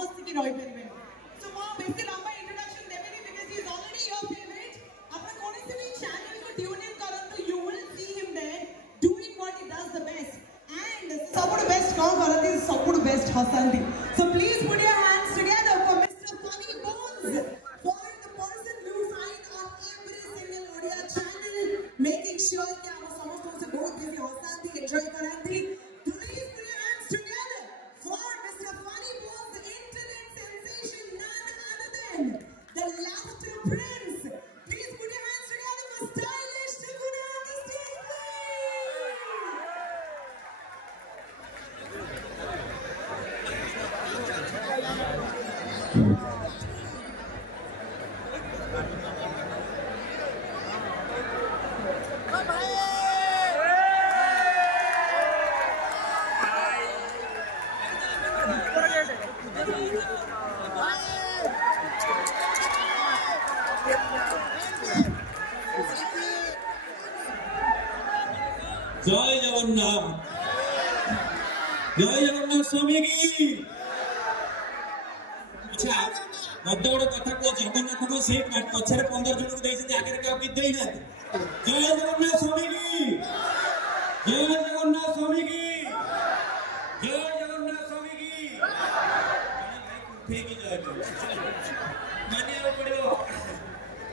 मस्ती की रही परिबे सो मो बेसी लंबा इंट्रोडक्शन देबेनी because he is already your favourite आपन कोनी से भी चैनल को ट्यून इन करंतु you will see him there doing what he does the best and सबुड बेस्ट कौन करती सबुड बेस्ट हसंती so please put your hands together for mister Funny Bones for the person you find on every single Odia channel making sure कि आप समस्त से बहुत बेसी हसंती enjoy करंती please put your hands together for Mr. Funny Bones, the internet sensation, none other than the Laughter Prince. Please put your hands together for Stylish Tukuna on the stage, जय जगन्नाथ स्वामी की अच्छा मत गोटे कथा कह जगन्नाथ को से पछरे 15 जन को देइछन आगे का भी देई ना जय जगन्नाथ स्वामी की जय जगन्नाथ स्वामी की जय जगन्नाथ स्वामी की उठे की जय माने पड़ो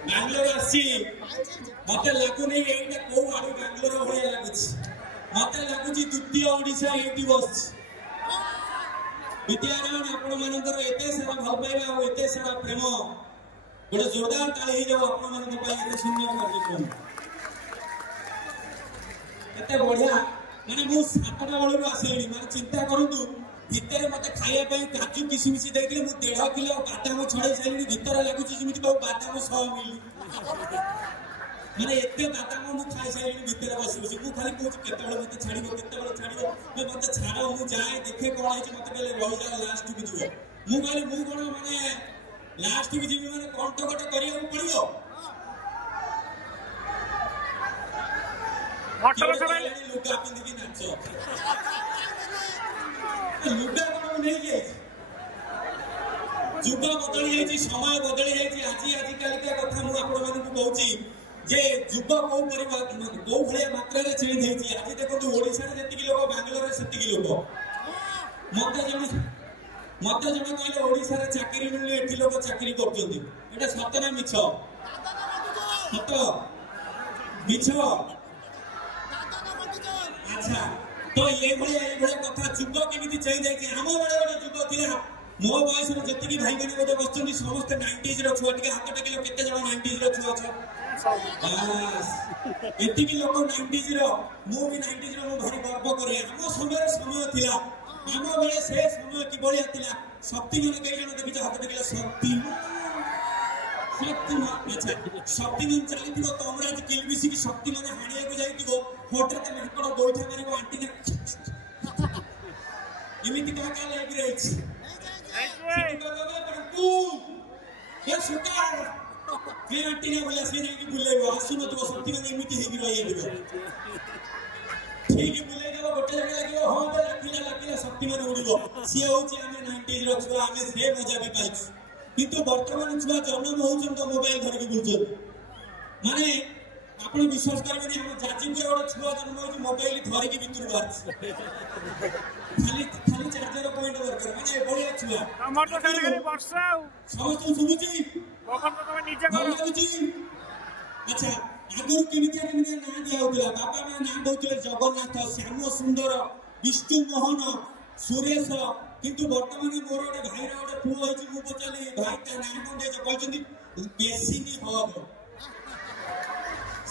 बैंगलोर आसी मत लगुनि एटा को आडू बैंगलोर भलिया लागुछ मत लागुची द्वितीय ओडिशा एटी बस विद्यारायण आपण मानकर एते सारा भल पाइबा और एते सारा प्रेम गोटे जोरदार ताली हे जो आपण मानक पई एते सुंदर कार्यक्रम एते बढ़िया माने मु 7टा बेलू आसेली माने चिंता करंतु भितर मते खाइया पई काजू किसमिस देइले मु 1.5 किलो बादाम छड़े साइली भितर लागुची जिमिति को बादाम सह मिली मैंने एते बादाम मु खाइ साइली भितर बसी बसी मु खाली कहू केतेबेले मते छाड़िबो मैं मते छाड़ो मु जाए देखे कोन है मते कहले रहि जा लास्ट को जीवो मु कहले मु कोन माने लास्ट को जीवो माने कोन तो गोटे करिया पड़ियो फोटो सब लुगा पिंदी की नाचो लुगा कोन नहीं जे जुग बदली जाई समय बदली जाई आज कालिका कथा मु आपण मानकु कहूची जे जुग को परिवार को भलिया मात्रा रे चेंज हेची आज देखो ओडिसा रे जति लोग बैंगलोर रे सति लोग मते जने कहले ओडिसा रे चाकरी मिलले एठी लोग चाकरी करजोंदी एटा सत ना मिछ सत मिछ अच्छा तो ये भलिया कथा जुग केमिति चेंज हेची हम बड़े जुग थिला मो बयस रे जति भाई माने गोटे बसचंदी समस्त 90s रो छुआ टिके हाथ टेकिलो केते जण 90s रो छुआ छ बस एति की लोक 90s रो मु भी 90s रो भारी गर्व करे हम समय थिला हम बेले से समय की बढ़िया थिला शक्ति माने कई जण देखि हाथ टेकिलो शक्ति अच्छा शक्ति मन चलीथिबो तमराज केलबीसी की शक्ति माने हाणिया को जाईथिबो होटल में माकड़ गोइठा मारिबो आंटी ने इमिति का लाइव रहिछि ये सुकार फिर आंटी ने बोला से नहीं बुलेबो आसुनो तो शक्ति ने एमिति हेगी रही दिबो ठीक बुले देबो गोटे जगह लागियो हां बे लागिला शक्ति माने उड़िबो से होची हमें 90s रो छुआ हमें से मजा भी पाइछ किंतु वर्तमान छुआ जन्म होउछन तो मोबाइल धरि के बुझो माने आपण विश्वास करबेनी हम जाजिपुर गोटे छुआ जन्म होची मोबाइल धरि के भीतर बात खाली चार्जर पॉइंट दरकार माने बढ़िया छुआ हमर तो करे वर्षा समस्त सुबुची बखन तो तमे निजे कर अच्छा आगु केमितिया ना दिया होतला बाबा ना नाम दउतले जगन्नाथ श्याम सुंदर विष्णु मोहन सुरेश किंतु वर्तमान मोर गोटे भाई रे गोटे पुओ होची मु पचाली भाई ता नाम कोन दे कहचंदी बेसिनी हग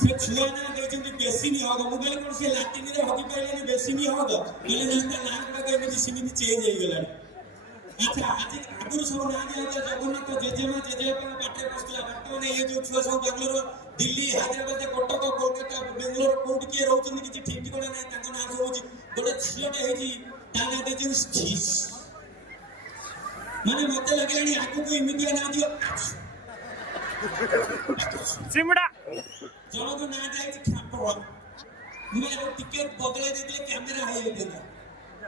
से छुआ ना कहचंदी बेसिनी हग मु कहले कोन से लाटिन रे हगी पाइले बेसिनी हग कहले ना नाम का केमिति सिनी चेंज हो गेला अच्छा आज आगु सब ना दिया जगन्नाथ जेजेमा जेजेपा पाटे बसला वर्तमान ये जो छुआ सब बेंगलोर दिल्ली हैदराबाद कटक कोलकाता बेंगलोर कोड के रहउछन कि ठीक ठिकाना नै ताको ना होउची गोटे छियोटे हेजी ताना दे जे स्टिस माने मते लागेलानी आगु को इमिडिया ना दियो सिमडा चलो तो ना जाई खापवा मुझे टिकट बदले दे कैमरा है देना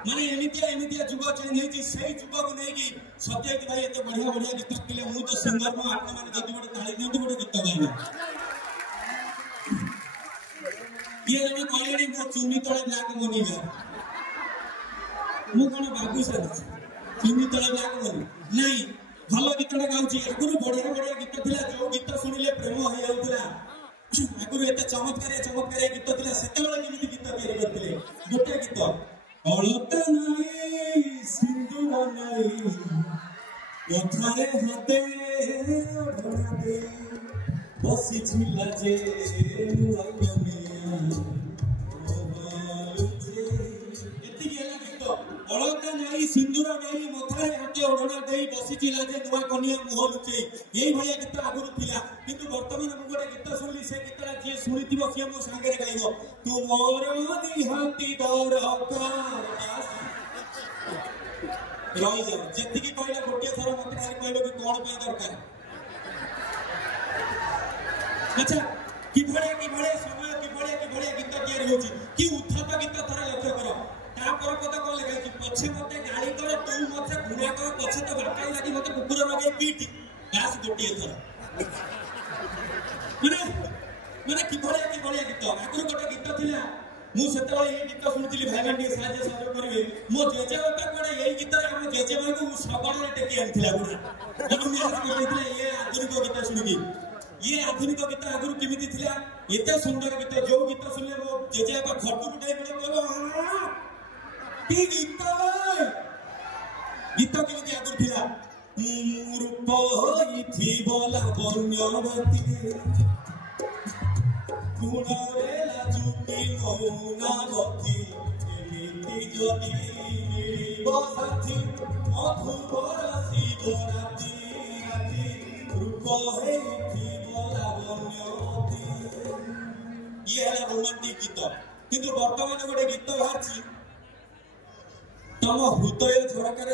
माने एमितिया जुग चेंज होई से जुग को नहीं कि सत्यजित भाई एते बढ़िया बढ़िया गीत गाइले मु तो सिंगर मु आपन माने जति बडे ताली दियंतु बडे गीत गाइले ये जने कहले मो चुन्नी तळे ब्लैक मनी गया मु कोन बाबू से चुन्नी तळे ब्लैक मनी नहीं भलो गीतटा गाउची आगुरु बढ़िया बढ़िया गीत थिला जो गीत सुनिले प्रेम हो जाउतला आगुरु एते चमत्कार गीत थिला सेते बेले केमिति गीत तयारी करथिले गोटे गीत अलता नाई सिंदूर नाई कथारे हाते ओढ़ाते बसी छिला जे नुआकनिया मोबालुजे एति गेला गीत अलता नाई सिंदूर नाई मथारे हाते ओढ़ना देई बसी छिला जे नुआकनिया मोह लुचे एई भलिया गीत आगुरु थिला किंतु वर्तमान मु गोटे गीत सुनली से गीतरा जे सुनिथिबो से मो संगे रे गाइबो तू मोर निहाती दरकार रही जाओ जेति की कहला गोटे थर मत खाली कहबो कि कोन पे दरकार अच्छा कि भड़े समय कि भड़े गीत तयारी होची कि उद्धत गीत थर लक्ष्य करो ता पर कथा को लगे कि पछे मते गाड़ी कर तू मते घुना कर पछे तो बाटा लागी मते कुकुर लगे पीटी गास गोटे थर माने कि भड़े गीत आगु गोटे गीत थिला मु सेतला ए गीत सुनथिली भाई बहन के साथ सहयोग करिवे मो जेजे बापा कोडे ए गीत हम जेजे बाबू को सबड़ रे टेकी आनथिला बुढा जब मैं कहथिला ये आधुनिक गीत सुनिबी ये आधुनिक गीत आगु केमिति थिला एते सुंदर गीत जो गीत सुनले मो जेजे बापा खटु उठाई पड़े कहबो की गीत केमिति आगु थिला रूप होई थी बोला बन्यवती गुणरे लाजुटी मौनावती एमिति जदि मिलिब साथी मधुर शिवरात्रि राति रूप हेथि बोला बन्यवती ये है रोमांटिक गीत किंतु वर्तमान गोटे गीत बाहर तम हृदय झरकार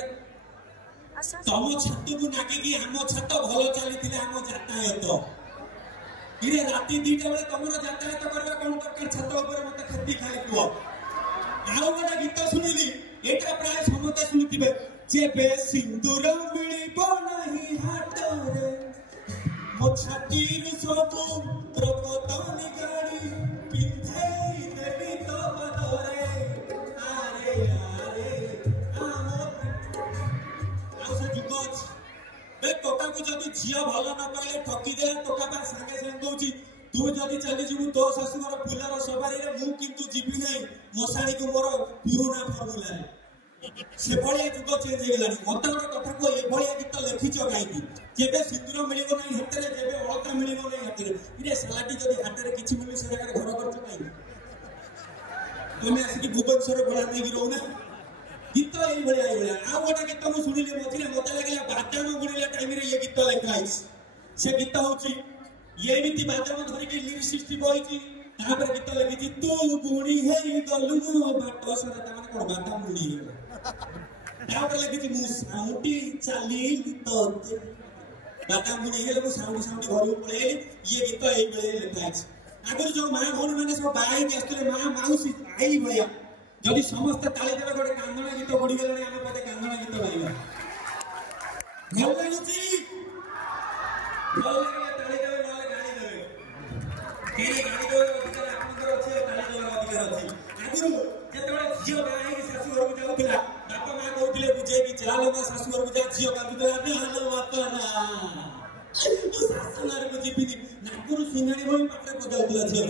तम छात को नागिकी आम छात भल चली आम यातायात इरे राति 2टा बेले तमरो यातायात करबा कोन दरकार छात ऊपर मते खत्ती खाली कुओ आउ गोटे गीत सुनिली एटा प्राय समते सुनिथिबे जेबे सिंदूर मिलिबो नाही हाट रे मो छातीर सब प्रकटनी गाड़ी पिंधेई देबी तो बदरे आरे से जुगच बे टोका को जदी झिया भलो न पाइले ठकी दे टोका पर संगे संग दोची तू जदी चली जीवु तो ससुर फुलर सवारी रे मु किंतु जीवी नै मसाणी को मोर पुराना फॉर्मूला रे से भलिया जुग चेंज हे गेलानी मत गोटे कथा को ए भलिया गीत लिखिछ काईकी जेबे सिंदूर मिलिबो नै हाथ रे जेबे अलता मिलिबो नै हाथ रे इरे सलाटी जदी हाथ रे किछि मिलि से जगह घर करछ काई तुमे आसी भुवनेश्वर भला नै रहउना गीत यही भाया आ गोटे गीत मुझे शुणिले मझे मत लगे बादाम बुणिला टाइम ये गीत लिखाई से गीत हूँ ये बादाम धरिक लिरिक्स बही गीत लिखी तू बुणी है गलु बाट सारा कौन बादाम बुणी लिखी मुझे चली बादाम बुणी है साउंडी घर को पलि ये गीत यही लिखाई आगुरी जो माँ भौणी मैंने सब बाहर आसते माँ माउसी आई भाया जदि समस्त ताली देवे गोटे कांदना गीत बढ़ी गले आम पदे कांदना गीत गाइबा भल लागुची भल लागले ताली देवे नले गाड़ी देवे के गाड़ी देवे अधिकार आपनकर अछि ताली देवे अधिकार अछि आगुरु जेतबे झियो गाई सासु घर को जाउतिला बापा मां कहउतिले बुझे कि चालो मा सासु घर को जा झियो कांदुतिला ने हालो बापा ना तू सासु घर को जीबिनी नागुरु सिंगाणी भई पाtre को जाउतिला झियो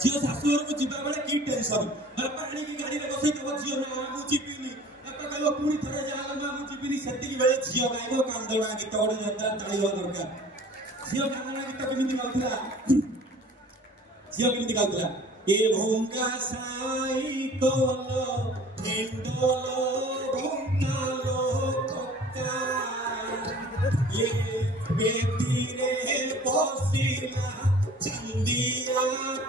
झियो सासु घर को जीबा बेले की टेंशन बापा आनी की गाड़ी रे बसई तब झियो ना मु जीबिनी बापा कहलो पुणी थरे जालो मा मु जीबिनी सेति की बेले झियो गाइबो कांदना गीत गोटे जनता ताली हो दरकार झियो कांदना गीत केमिति गाउतिला झियो केमिति गाउतिला ए भोंगा साइकल हिंडलो भोंगालो कक्का ये बेटी रे बसिला चंदिया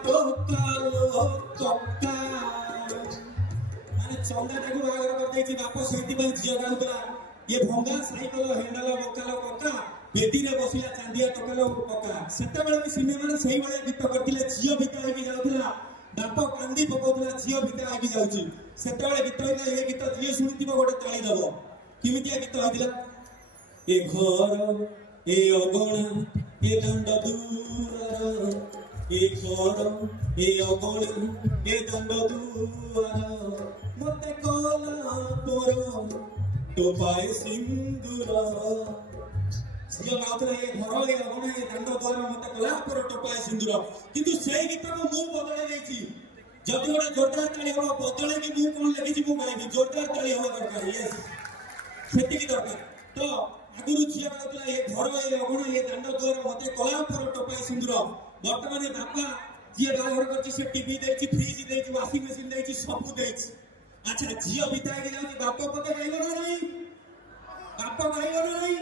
टोकालो कक्का माने चंदा टाकू बागर कर देछि बाप सेति पर झियो गाउतला ये भोंगा साइकल हेंडल बोकालो कक्का बेटी रे बसिला चांदिया टोकालो कक्का सेते बेले भी सिनेमा रे सही बेले गीत करथिले झियो गीत होई जाउतला बाप कांदी पकाउला झियो भितर आगि जाउची सेतबेले गीत होइला ए गीत जे सुनिथिबो गोटे ताली दबो किमितिया गीत होइला ए घर ए अगणा ए दंड दूर ए घर ए अगणा ए दंड दूर मते कोला पोर टोपाए सिंदूर झियो गाउथले ए घर ए अगणा ए दंड दूर मते कोला पोर टोपाए सिंदूर किंतु से गीत को मु बदले देछि जदि गोटे जोरदार ताली हो बदले कि मु कोन लिखिछि मु गाइबी जोरदार ताली हो दरकार यस सेति की दरकार तो आगुरु झियो गाउथला ए घर ए अगणा ए दंड दूर मते कोला पोर टोपाए सिंदूर वर्तमान बापा जी बाहर करछि से टीवी देछि फ्रिज देछि वाशिंग मशीन देछि सब देछि अच्छा झियो बिताई के जाउछि बाप पते गाइबो ना नहीं बाप गाइबो ना नहीं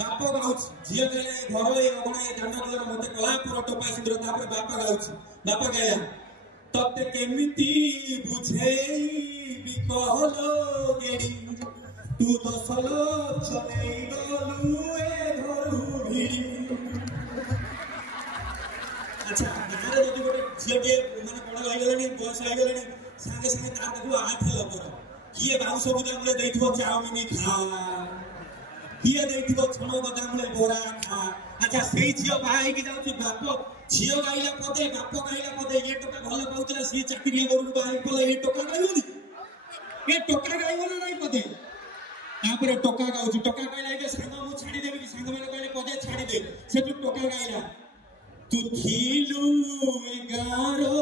बाप गाउछि झियो गले घर ए अगणा ए दंड दूर मते कोला पोर टोपाए सिंदूर तापर बाप गाउछि बाप गाइला तते केमिति बुझेई बिकहलो गेडी तू तो सलो चले गलु ए घरु भिड़ी अच्छा गारे जदि गोटे झियो के माने बड़ होई गेलनी बयस होई गेलनी संगे संगे ता देखु आठ लबर किए बाउस बुदामले देइथिबो चाउमिन खा किए देइथिबो छनो बदामले बोरा खा अच्छा सेई झियो बाई कि जाउछि बाप झियो गाइला पदे बाप गाइला पदे ये टका भल पाउतला सी चाकरी करू बाई पले ये टका गाइबोनी ये टका गाइबो ना नहीं पदे तापर टका गाउछि टका गाइला के संग मु छाडी देबी कि संग माने कहले पदे छाडी दे से तू टका गाइला तू थीलू एगारो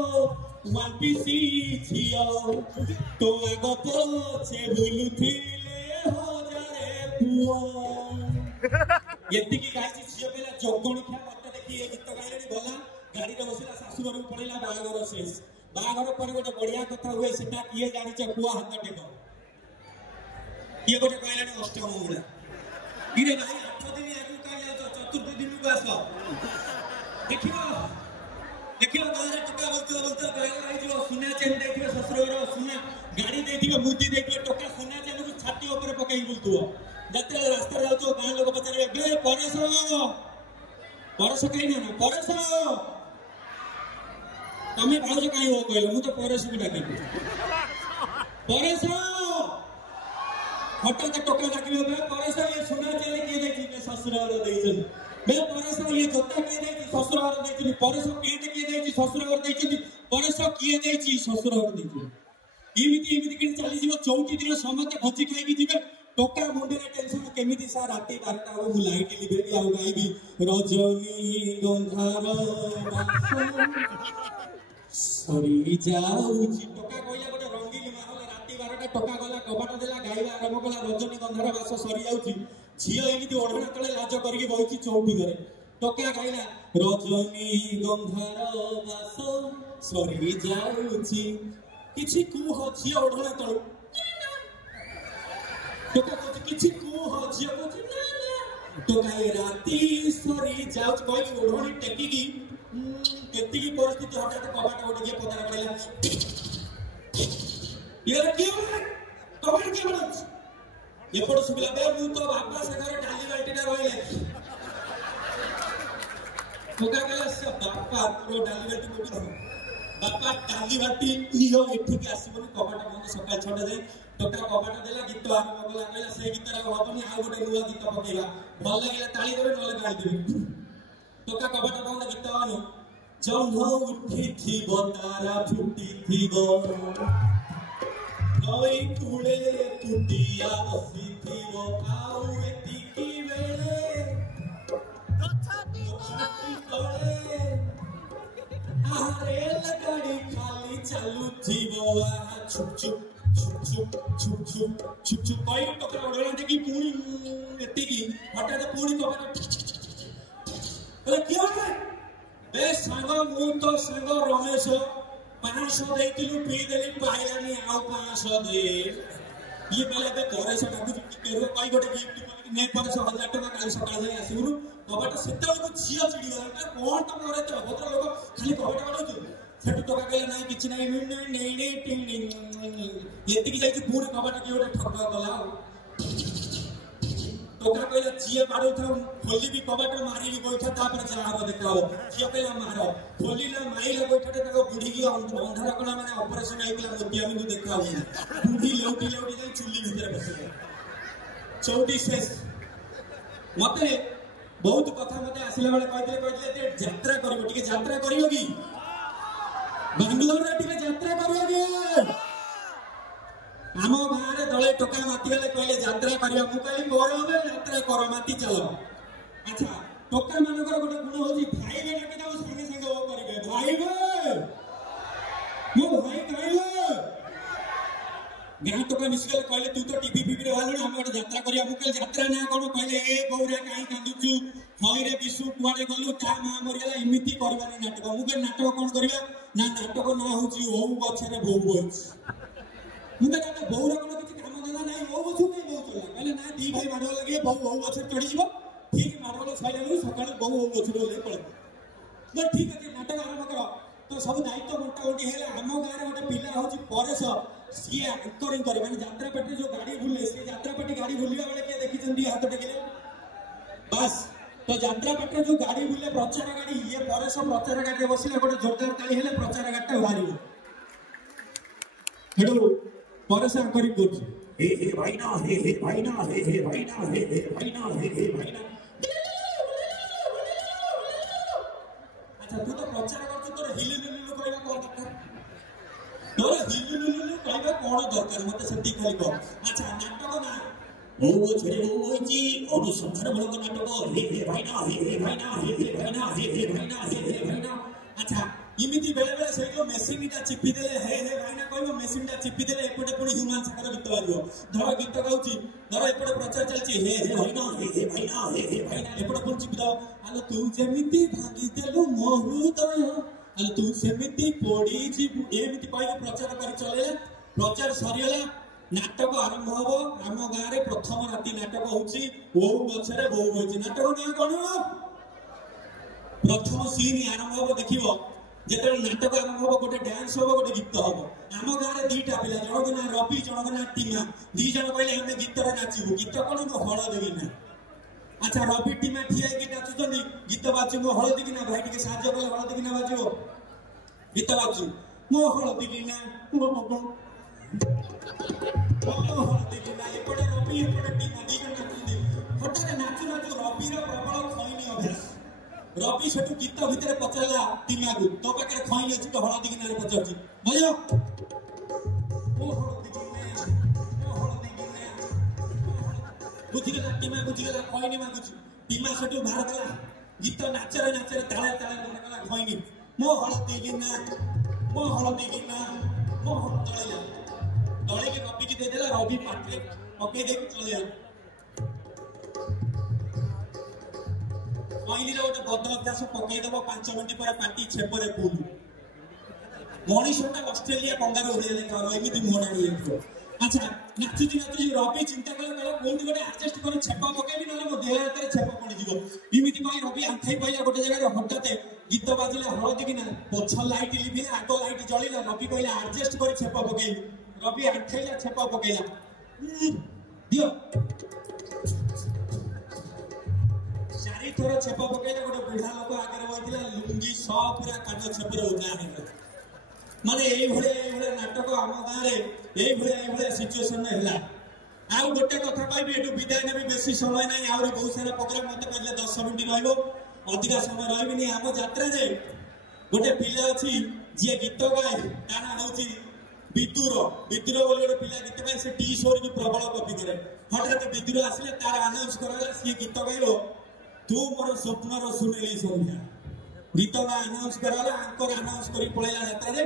वन पीसी झियो तो आगो पोछे भूलु थीले हो जाए पुओ यति की गाइछि झियो बेला जोगणी खा मत देखि ए गीत गाइलेनी गला गाड़ी रे बसिला सासु घर पड़िला बागर शेष बागर पर गोटे बढ़िया कथा हुए सेटा किए जानिचे पुआ हाथ टेको ये गोटे कहलानी अष्टम मुड़ा इरे भाई 8 दिन आगु का जाओ चतुर्थ दिन को आसो देखियो देखियो गारे टका बोलते गारे आई जो सुना चेन देखियो ससुर सुना गाड़ी देखियो मुदी देखियो टका सुना चेन को छाती ऊपर पकाई बोलतो जते रास्ता जाओ गां लोग पचारे बे परस कहीं ना परस तमें भाज कहीं हो कहल मु तो परस को डाकी परस हटा के टका डाकियो बे परस ये सुना चले के देखि के ससुर घर देइछन बे परस ये जोता के देछि ससुर घर देछि परस पेट के देछि ससुर घर देछि परस किए देछि ससुर घर देछि इमिति कि चली जीव 34 दिन समते भोजी खाई कि जीवे टोका मुंडे रे टेंशन केमिति सा राती 12टा हो लाइट लिबेरी आ गाइबी रजनी गंधार सरी जाउची टोका कहला गोटे रंगीली माहौल राती 12टा टोका गला कबाट देला गाइबा आरंभ कला रजनी गंधार बास सरी जाउची झियो एमिति ओढणा तळे लाज करके बइची चौकी घरे टोका गाइला रजनी गंधार बास सरी जाउची किछि कुह झियो ओढणा तळे टोका कहछि किछि कुह झियो कहछि ना ना टोका ए राती सरी जाउच कहली ओढणी टेकी की केति की परिस्थिति हटात कबाट ओढ के पतार पड़ेला ये क्यों कबाट के बडछ ये पड़ सुबिला बे मु तो बापा से घरे डाली बाल्टीटा रहले टोका कहला से बापा तो डाली बाल्टी को बापा डाली बाल्टी लियो एठी के आसीबनी कबाट बंद सकाळ 6टा जाय टोका कबाट देला गीत आरंभ कला कहला से गीत रा होबनी आ गोटे नुवा गीत पकेगा भल लागिला ताली देबे नले गाली देबे टोका कबाट बंद गीत आनु जन्म उठी थी तारा फुटी थी गो नई कूड़े कुटिया बसी थी वो आउ एती की बेले आरे लगाड़ी खाली चालू थी वो छुप छुप छुप छुप छुप छुप छुप छुप कोई टोकरा उड़े देखी पूरी एती की हटा दे पूरी कबाट अरे क्यों है बे संग मु तो संग रमेश 500 देइतिलु पी देली पाइलानी आउ 500 दे ये बेले बे घरे से डाकु केरो कोई गोटे गिफ्ट ने 1000 टका काल सकाळ जाय आसीउरु कबाट सेते को झियो चिड़ी गला कोन तो मोरे तो भद्र लोग खाली कबाट बाडू सेटु टका कहले नाही किछि नाही नेने टिंग येति की जाई पूर्ण कबाट की गोटे ठगा गला टोका कहला जिए मारो था खोली भी कबाट मारी भी बैठा तापर जा हम देखाओ जिए कहला मारो खोलीला माइला बैठाटे ताको बुढ़ी की अंधार कला माने ऑपरेशन आइला मोतिया बिंदु देखाओ बुढ़ी लौटी लौटी जाई चुल्ली भीतर बसले चौटी शेष मते बहुत कथा मते आसिला बेले कहले ते यात्रा करबो टिके यात्रा करियो की बेंगलोर रे टिके यात्रा करियो की आम गाँव में दले टोका माती गले कहले यात्रा करिया मु कहली मोर होबे यात्रा करो माती चलो अच्छा टोका मानकर गोटे गुण होची भाई बे डाके जाऊ संगे संगे ओ करिवे भाई बे मो भाई कहले गाँ टोका मिस गले कहले तू तो टीवी फीवी रे वालो हम गोटे यात्रा करिया मु कहले यात्रा ना कोनो कहले ए गौरा काई कांदुचू हई रे विशु कुआडे गलु ता मां मरियला इमिति करबानी नाटक मु कहले नाटक कोन करिया ना नाटक ना होची ओ गछरे भोग बोइछ मुंडा का बहुरा कोनो किछि काम देला नाही ओ बछु के बहु चला कहले ना दी भाई मारवा लगे बहु बछु चढ़ी जीवो ठीक मारवा सइला गु सकाळ बहु बछु ले पळे न ठीक अछि नाटक आरंभ करो तो सब दायित्व मोटा ओटी हेला हम गारे गोटे पिला होची परेश सी एंकरिंग करे माने यात्रा पेटी जो गाड़ी भूले से यात्रा पेटी गाड़ी भूलिया बेले के देखि चंदी हाथ टेकिले बस तो यात्रा पेटी जो गाड़ी भूले प्रचार गाड़ी ये परेश प्रचार गाड़ी बसिले गोटे जोरदार ताली हेले प्रचार गाड़ी बाहरिबो हेडो परेश एंकरिंग करछ हे भाईना हे भाईना हे भाईना हे भाईना हे भाईना अच्छा तू तो प्रचार करछ तोर हिलिलुलु कहला कोन दरकार तोर हिलिलुलु कहला कोन दरकार मते सेति खाली को अच्छा नाटक ना ओ छरे ओ जी अनुसंधान मूलक नाटक हे भाईना हे भाईना हे भाईना हे भाईना हे भाईना अच्छा इमिति बेले बेले से जो मेसिनटा चिपी देले हे भाईना कहबो मेसिनटा चिपी देले एपटे पुनी ह्यूमन साकर गीत बाजियो धर गीत गाउची धर एपटे प्रचार चलची हे भाईना हे भाईना हे भाईना एपटे पुनी चिपी दाओ आलो तू जेमिति भागी देलु मोहृदय आलो तू सेमिति पोडी जी एमिति कहबो प्रचार करी चलेला प्रचार सरियला नाटक आरंभ होबो हम गाँ रे प्रथम राति नाटक होउची ओ गछरे बहु होची नाटक ना कोन प्रथम सीन आरंभ होबो देखिबो जेते नाटक आरंभ होबो गोटे डांस होबो गोटे गीत होबो हम गाँ रे दुईटा पिला जणक ना रवि जणक ना टीमा दी जण कहले हम गीत रे नाचिबो गीत कोन को हळ देबी ना अच्छा रवि टीमा ठिया के नाचुचंदी गीत बाजिबो हळ देबी ना भाई के साहाय्य कले हळ देबी ना बाजिबो गीत बाजू मो हळ देबी ना मो हळ देबी ना एपटे रवि एपटे टीमा दी जण नाचुंदी हटाके नाचु नाचु रवि रो प्रबल खैनी अभ्यास रवि सेठू गीत भितर पचाला टीमागु तो पाखे खैनी अछि तो हळदी कि नारे पचाउची भजो ओ हळदी कि ना बुझिगला टीमा बुझिगला खैनी मागुची टीमा सेठू भारतला गीत नाचरे नाचरे ताळे ताळे करला खैनी मो हळदी कि ना मो हळदी दळे के कॉपी की दे देला रवि पाटे ओके देख चले कहली गोटे बद अभ्यास पकईदेव 5 मिनट पर पाटी छेपरे फुल मनीषटा ऑस्ट्रेलिया कंगारू उड़े एमती मुहना हो अच्छा नाचुची नाचुची रवि चिंता कले कौन गोटे आडजस्ट कर छेप पकईबी ना मो देह हाथ छेप पड़ज इमिति कही रवि आंथाई पड़ा गोटे जगह हठात गीत बाजिले हलदी कि ना पछ लाइट लिभिला आग लाइट जलिला रवि कहला आडजस्ट कर छेप पकईबी रवि आंथाइला छेप पकईला दियो चारि थोर छेप पकईला गोटे बुढ़ा लोक आगे बहिला लुंगी सब पूरा कान छेपरे उठा है माने एई भले नाटक आम गाँ रे एई भले सिचुएशन में हला आउ गोटे कथा कहबी एटू विदाय नेबी बेसी समय नाही आउरी बहुत सारा प्रोग्राम मते कहले 10 मिनिट रहइबो अधिका समय रहइबिनी आम यात्रा रे गोटे पिला अछि जे गीत गाए ताना होची विदुर बोली गोटे पिला गीत गाए से टी शोर भी प्रबल कॉपी करे हठात विदुर आसिले तार अनाउंस कराला सी गीत गाइलो तू मोर स्वप्नर सुनेली संध्या गीत गा अनाउंस कराला आंकर अनाउंस करी पळेला यात्रा रे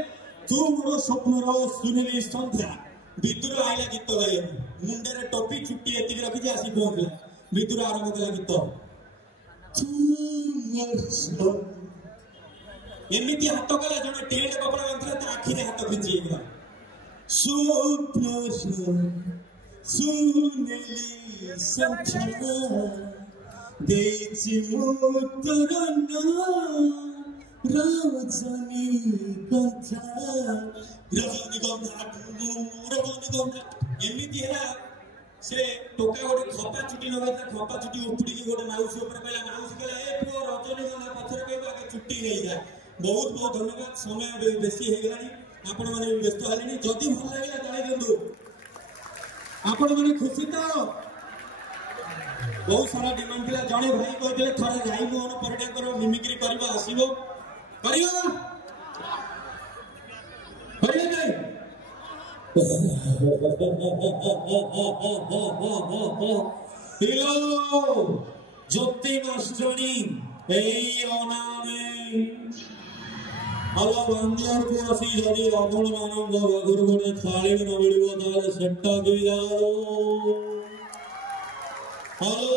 तू मोर स्वप्नर सुनेली संध्या विदुर आइला गीत गाए मुंडे रे टोपी चुट्टी एति रखि जे आसी पहुंचला विदुर आरंभ कला गीत एमिति हाथ कला जने टेंट कपड़ा बांधला त आखि रे हाथ खिंची एकरा स्वप्न सुनेली संध्या देची मोतरना रजनीगंधा एमिति है से टोका गोटे खपा चुटी लगे खपा चुटी उपड़ी गोटे माउसी कहला माउसी कहला ए पुओ रजनीगंधा पछरे कहबो आगे चुट्टी नहीं जाए। बहुत बहुत धन्यवाद। समय बेसी हो गलानी आपण माने व्यस्त हलेनी जदी भल लागला जाने दिंतु आपण माने खुशी तो बहुत सारा डिमांड थिला जणे भाई कहते थरे राई मोहन परिडाकर मिमिक्री करबो आसीबो करियो करियो नहीं हेलो ज्योति मास्टरनी एई अनाने हेलो बंगार को आसी जदी आपण मानंद बगुर गोटे थाली न मिलबो ताले सेट्टा देई जाओ। हेलो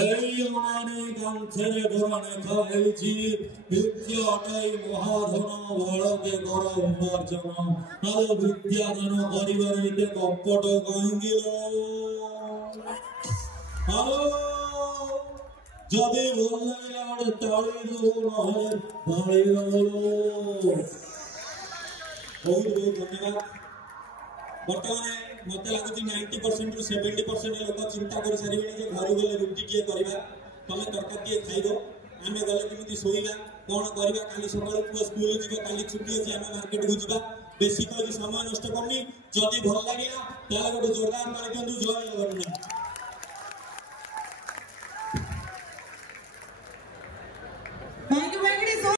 एई अनाने गांथरे भरने खाइछि विद्याटै महाधन बलके कर उपार्जन। हेलो विद्याधन परिवार इते कपट काहिंगिलो। हेलो जदि भल लागला गोटे ताली दो नहे ताली दो। बहुत बहुत धन्यवाद। बर्तमान मत लगुच 90% रु 70% लोक चिंता कर सारे घर गले रुटी टे करवा तुम तरकारी टे खाइब आम गले कमी शोवा कौन करवा काली सकाल पुआ स्कूल जीव काली छुट्टी अच्छी आम मार्केट को जावा बेसी कह समय नष्ट करनी। जदि भल लगे गोटे जोरदार ताली दिंतु। जय जगन्नाथ।